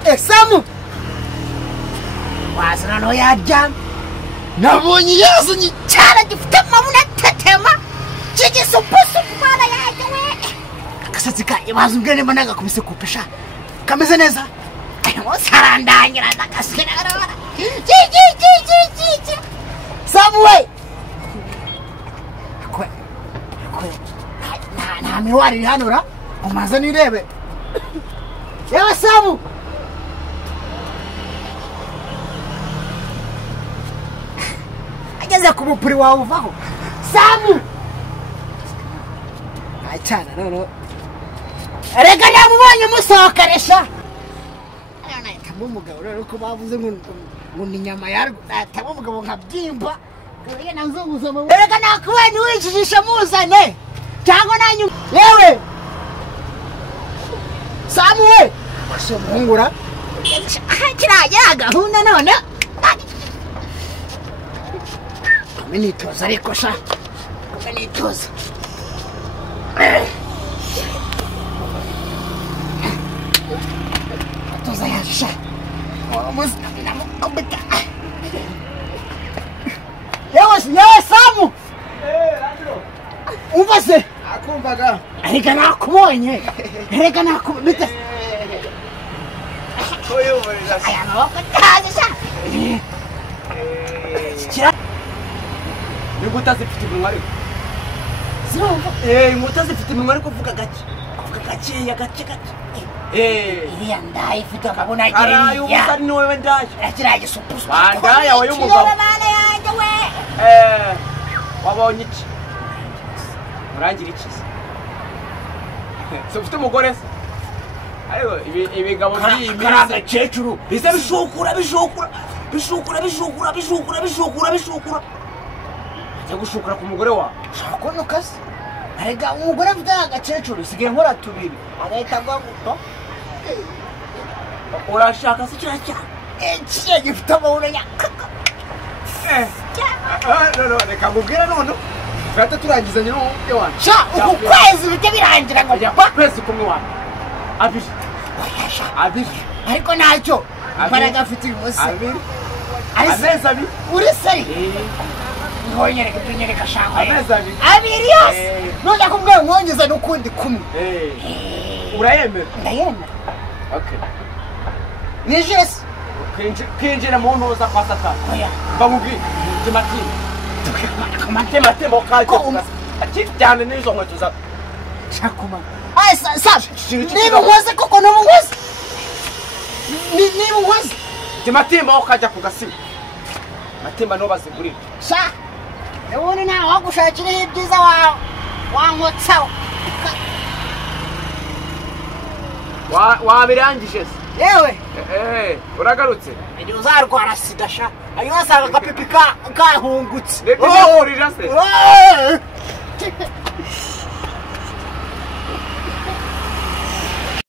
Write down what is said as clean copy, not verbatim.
Samu wasana no yajya nabonye yazunye cyara gifite amabuna tetema kige supusu mwana yaje we akasatsi ka ibazungene managa kubise kupisha kameze neza ayo sarandangira nakasina arabara Samu we kwe na miwari hanura umaze nirebe yewe Samu ageze ku mupuri wawe uvaho Samu achana no rega yamubonye musokaresha ayana tamumugabo rero ko bavuze ngo ni nyama yarwo tamumugabo nkabyimba rega nanzubuza mu rega nakubonye wijijisha muzane cyangwa nanyu yewe Samu we ashobungura kiraje gahunda none Minitoza ariko sha minitoza toza yasha almost namukombeka yewe Samu Landrod umvase akumvaga ariko nakubonye reka nakubita oyo bariza aya no kataza sha Inguta zifite iminwa ariko inguta zifite iminwa ariko vuga gake ya gake iriya ndaye ifite akabona agiye arayo usari ni wewe ndaye akiraje supusu ndaye wayo umugabo bana yanjye we wabonye iki murangira iki se ufite umugore se ayo ibigabo by'iyi minsi cecuru bize bishukura gushukura ku mugore wa shako no kasi arega umugore afite agacecuru sigiye nkora tubiri agahita gwaguto urashaka se cyacya kiye gifite amahoro ya no reka mubwira none fata turangizanye n'umwe wanjye sha ukwezi bite birangira ngo ya kwezi kumwe wanjye abiri ariko ntacyo mbaraga afite umunsi abiri amezi uri sari Nyereka shaka abiri yose nujya kumbwira mwongeza n'ukundi kumwe urayemera ndayemera okay nijese kinjira mu ntuza kwa Satani oya bamubwira matema kaje akijyane n'izo nkweto za chakuma ay sa niba waze koko no waze niba waze matema okaja kugasiba matema no bazigurira sha Ewe na wagushakira ibyiza wankotsaho wabirangije se yewe uragarutse ndi uzarwara sida sha ayo wasanga gapipi kahungutse Urira se